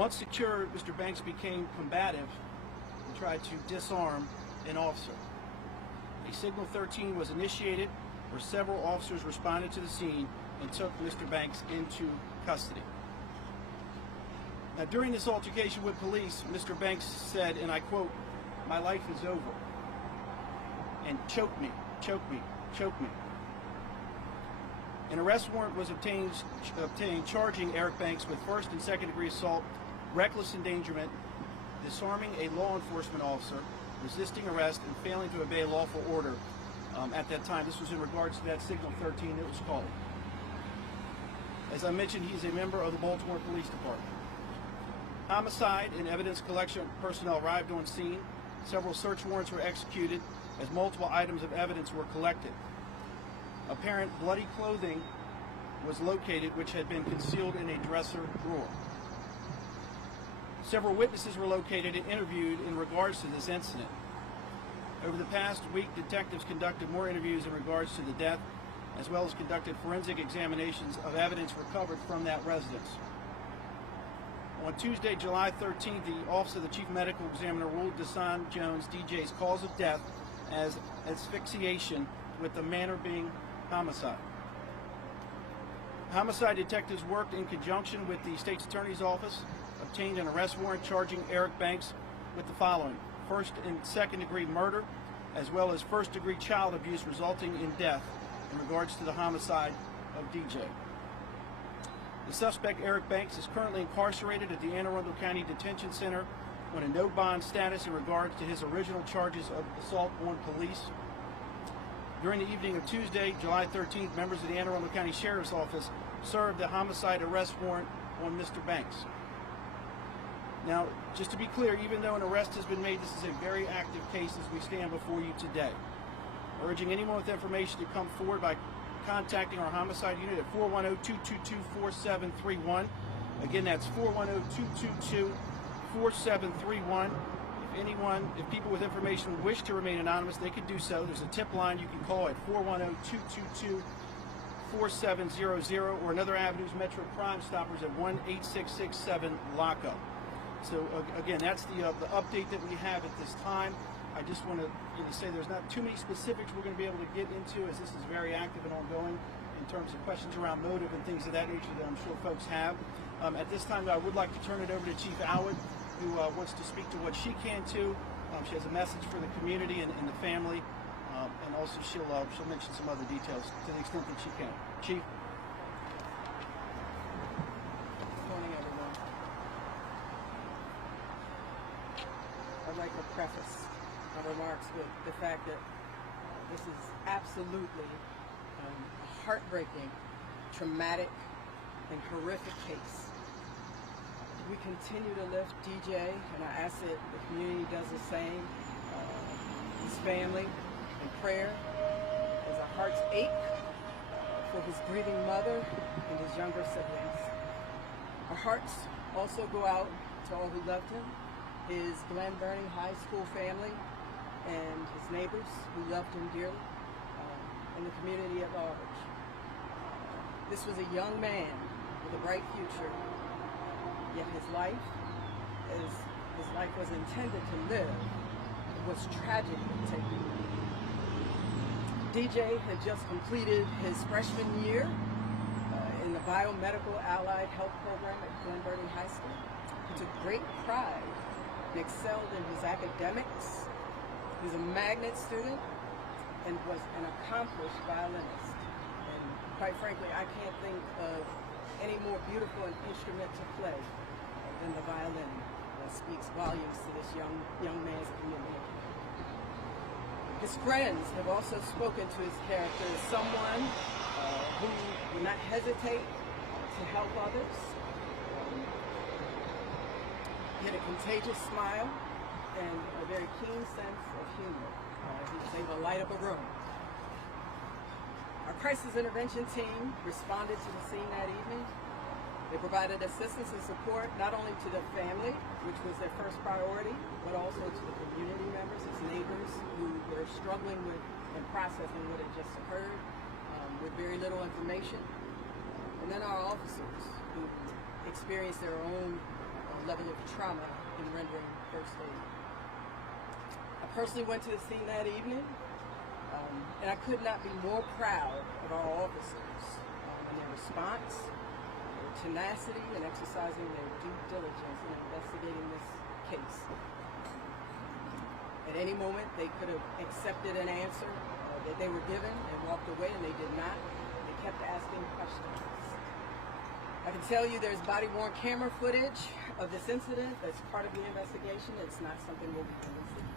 Once secured, Mr. Banks became combative and tried to disarm an officer. A Signal 13 was initiated where several officers responded to the scene and took Mr. Banks into custody. Now, during this altercation with police, Mr. Banks said, and I quote, "My life is over," and "choke me, choke me, choke me." An arrest warrant was obtained charging Eric Banks with first and second degree assault, reckless endangerment, disarming a law enforcement officer, resisting arrest, and failing to obey a lawful order at that time. This was in regards to that Signal 13 that was called. As I mentioned, he's a member of the Baltimore Police Department. Homicide and evidence collection personnel arrived on scene. Several search warrants were executed as multiple items of evidence were collected. Apparent bloody clothing was located, which had been concealed in a dresser drawer. Several witnesses were located and interviewed in regards to this incident. Over the past week, detectives conducted more interviews in regards to the death, as well as conducted forensic examinations of evidence recovered from that residence. On Tuesday, July 13th, the Office of the Chief Medical Examiner ruled Deshaun Jones, DJ's cause of death as asphyxiation, with the manner being homicide. Homicide detectives worked in conjunction with the State's Attorney's Office, obtained an arrest warrant charging Eric Banks with the following: first and second degree murder, as well as first degree child abuse resulting in death in regards to the homicide of DJ. The suspect, Eric Banks, is currently incarcerated at the Anne Arundel County Detention Center on a no bond status in regards to his original charges of assault on police. During the evening of Tuesday, July 13th, members of the Anne Arundel County Sheriff's Office served the homicide arrest warrant on Mr. Banks. Now, just to be clear, even though an arrest has been made, this is a very active case as we stand before you today. Urging anyone with information to come forward by contacting our homicide unit at 410-222-4731. Again, that's 410-222-4731. If people with information wish to remain anonymous, they can do so. There's a tip line you can call at 410-222-4700, or another avenue's Metro Crime Stoppers at 1-8667-LOCKUP. So again, that's the update that we have at this time. I just want to say there's not too many specifics we're going to be able to get into, as this is very active and ongoing in terms of questions around motive and things of that nature that I'm sure folks have. At this time, I would like to turn it over to Chief Howard, who wants to speak to what she can too. She has a message for the community and the family, and also she'll mention some other details to the extent that she can. Chief. Good morning, everyone. I'd like to preface my remarks with the fact that this is absolutely a heartbreaking, traumatic, and horrific case. We continue to lift DJ, and I ask that the community does the same, his family in prayer, as our hearts ache for his grieving mother and his younger siblings. Our hearts also go out to all who loved him, his Glen Burnie High School family, and his neighbors who loved him dearly, and the community at large. This was a young man with a bright future, yet his life, as his life was intended to live, was tragically taken. DJ had just completed his freshman year in the Biomedical Allied Health Program at Glen Burnie High School. He took great pride and excelled in his academics. He was a magnet student and was an accomplished violinist. And quite frankly, I can't think of any more beautiful an instrument to play than the violin. That speaks volumes to this young man's community. His friends have also spoken to his character as someone who would not hesitate to help others. He had a contagious smile and a very keen sense of humor. He was able to light up a room. Our crisis intervention team responded to the scene that evening. They provided assistance and support not only to the family, which was their first priority, but also to the community members, his neighbors, who were struggling with and processing what had just occurred with very little information. And then our officers, who experienced their own level of trauma in rendering first aid. I personally went to the scene that evening, and I could not be more proud of our officers and their response, their tenacity, and exercising their due diligence in investigating this case. At any moment, they could have accepted an answer that they were given and walked away, and they did not. They kept asking questions. I can tell you there's body-worn camera footage of this incident that's part of the investigation. It's not something we'll be releasing.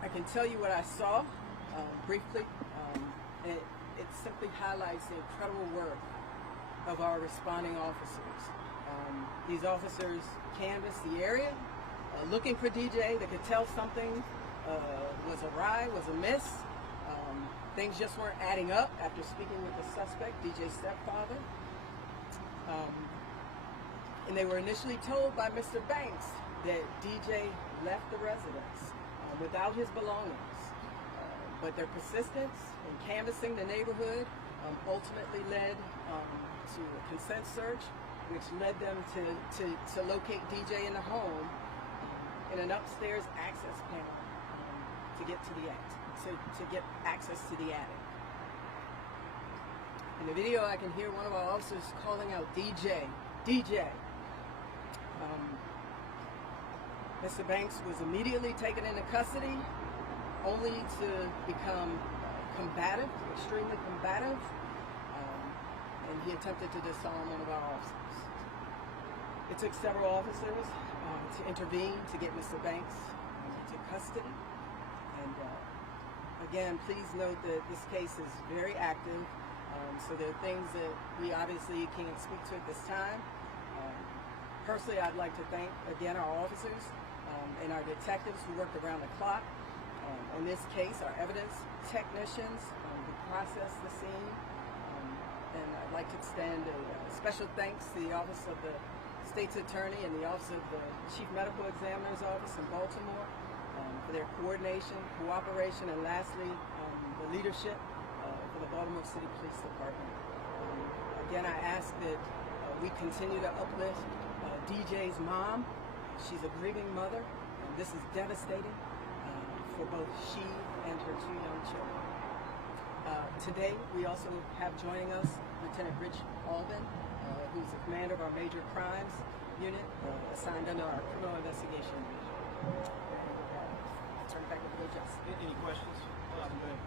I can tell you what I saw briefly, and it simply highlights the incredible work of our responding officers. These officers canvassed the area, looking for DJ. They could tell something was awry, was amiss. Things just weren't adding up after speaking with the suspect, DJ's stepfather. And they were initially told by Mr. Banks that DJ left the residence without his belongings. But their persistence in canvassing the neighborhood ultimately led to a consent search, which led them to locate DJ in the home in an upstairs access panel to get to the attic. To get access to the attic. In the video, I can hear one of our officers calling out, DJ, DJ. Mr. Banks was immediately taken into custody, only to become combative, extremely combative, and he attempted to disarm one of our officers. It took several officers to intervene to get Mr. Banks into custody. And again, please note that this case is very active, so there are things that we obviously can't speak to at this time. Personally, I'd like to thank, again, our officers and our detectives who worked around the clock. In this case, our evidence technicians who processed the scene. And I'd like to extend a special thanks to the Office of the State's Attorney and the Office of the Chief Medical Examiner's Office in Baltimore for their coordination, cooperation, and lastly, the leadership for the Baltimore City Police Department. Again, I ask that we continue to uplift DJ's mom. She's a grieving mother. This is devastating for both she and her two young children. Today, we also have joining us Lieutenant Rich Alden, who's the commander of our Major Crimes Unit, assigned under our Criminal Investigation Division. Turn it back over to Justice. Any questions?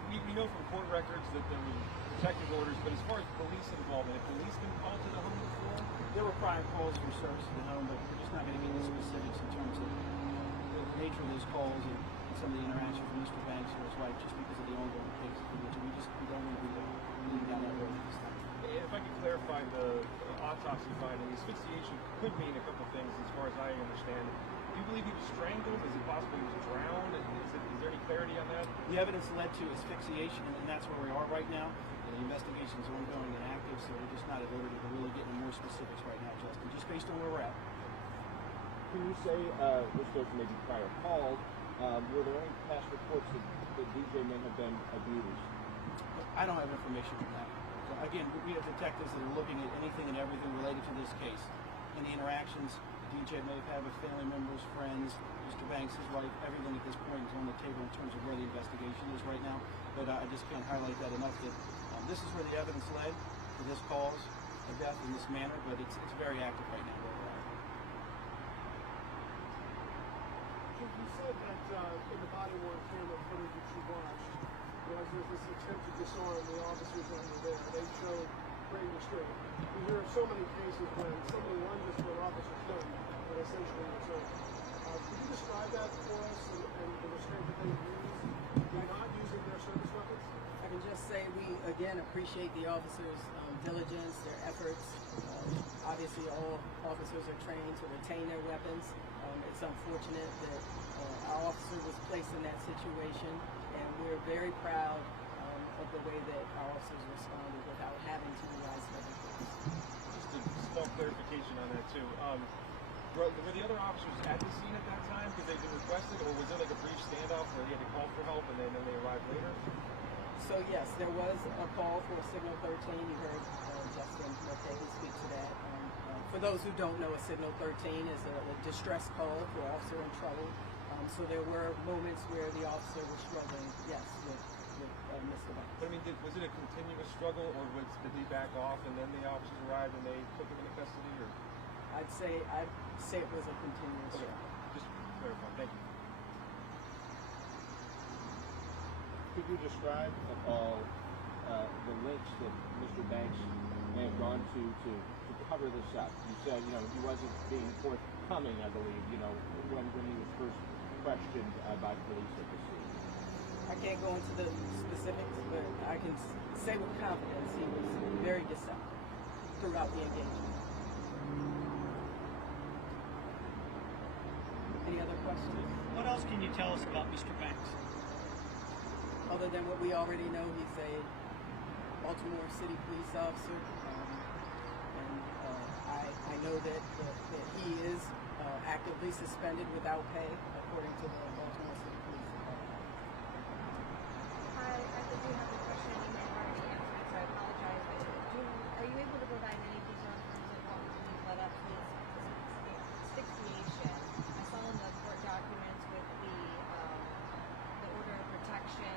We know from court records that there were protective orders, but as far as police involvement, have police been called to the home before? There were prior calls for service to the home, but we're just not going to get into specifics in terms of the nature of those calls and some of the interaction from Mr. Banks or his wife, just because of the ongoing cases. We don't want to be leading down that road at this time. If I could clarify the autopsy finding, asphyxiation could mean a couple things as far as I understand. Do you believe he was strangled? Is it possible he was drowned? Is there any clarity on that? The evidence led to asphyxiation, and that's where we are right now. The investigation is ongoing and active, so we're just not at liberty to really get into more specifics right now, Justin, just based on where we're at. Can you say, which those may be prior calls, were there any past reports that DJ may have been abused? I don't have information on that. So again, we have detectives that are looking at anything and everything related to this case. And the interactions DJ may have had with family members, friends, Mr. Banks, his wife, everything at this point is on the table in terms of where the investigation is right now. But I just can't highlight that enough that this is where the evidence led to this cause of death in this manner, but it's very active right now. You said that in the body-worn camera footage that you watched, was there this attempt to disarm the officers that were there. They showed great restraint. You hear of so many cases when somebody lunges for an officer's gun and essentially it's over. Could you describe that for us and the restraint that they use by not using their service weapons? I can just say we, again, appreciate the officers' diligence, their efforts. Obviously, all officers are trained to retain their weapons. It's unfortunate that our officer was placed in that situation, and we're very proud of the way that our officers responded without having to utilize deadly force. Just a small clarification on that too. Were the other officers at the scene at that time because they'd been requested, or was there like a brief standoff where they had to call for help and then they arrived later? So yes, there was a call for a signal 13. You heard Justin Mulcahy speak to that. For those who don't know, a signal 13 is a distress call for an officer in trouble. So there were moments where the officer was struggling, yes, with Mr. Banks. But I mean, was it a continuous struggle, or did he back off and then the officers arrived and they took him into custody, or? I'd say it was a continuous Okay, struggle. just clarify. Thank you. Could you describe the links that Mr. Banks may have gone to cover this up? You said, he wasn't being forthcoming, I believe, when he was first questioned by police at the scene. I can't go into the specifics, but I can say with confidence he was very deceptive throughout the engagement. Any other questions? What else can you tell us about Mr. Banks? Other than what we already know, he's a Baltimore City Police officer, and I know that he is actively suspended without pay, according to the Baltimore City Police Department. Hi, I think you have a question you may have already answered it, so I apologize. But are you able to provide any detail in terms of what led up to this asphyxiation? I saw in the court documents with the order of protection.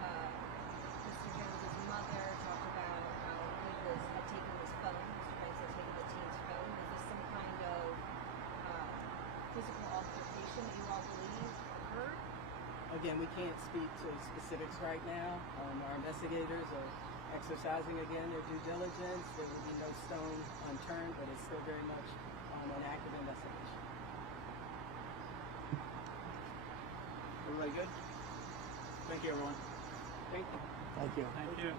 Mr. Jones's mother talked about how he had taken his phone. Mr. Banks had taken the teen's phone. Is this some kind of physical altercation that you all believe occurred? Again, we can't speak to specifics right now. Our investigators are exercising again their due diligence. There will be no stone unturned, but it's still very much an active investigation. Everybody good? Thank you, everyone. Thank you. Thank you.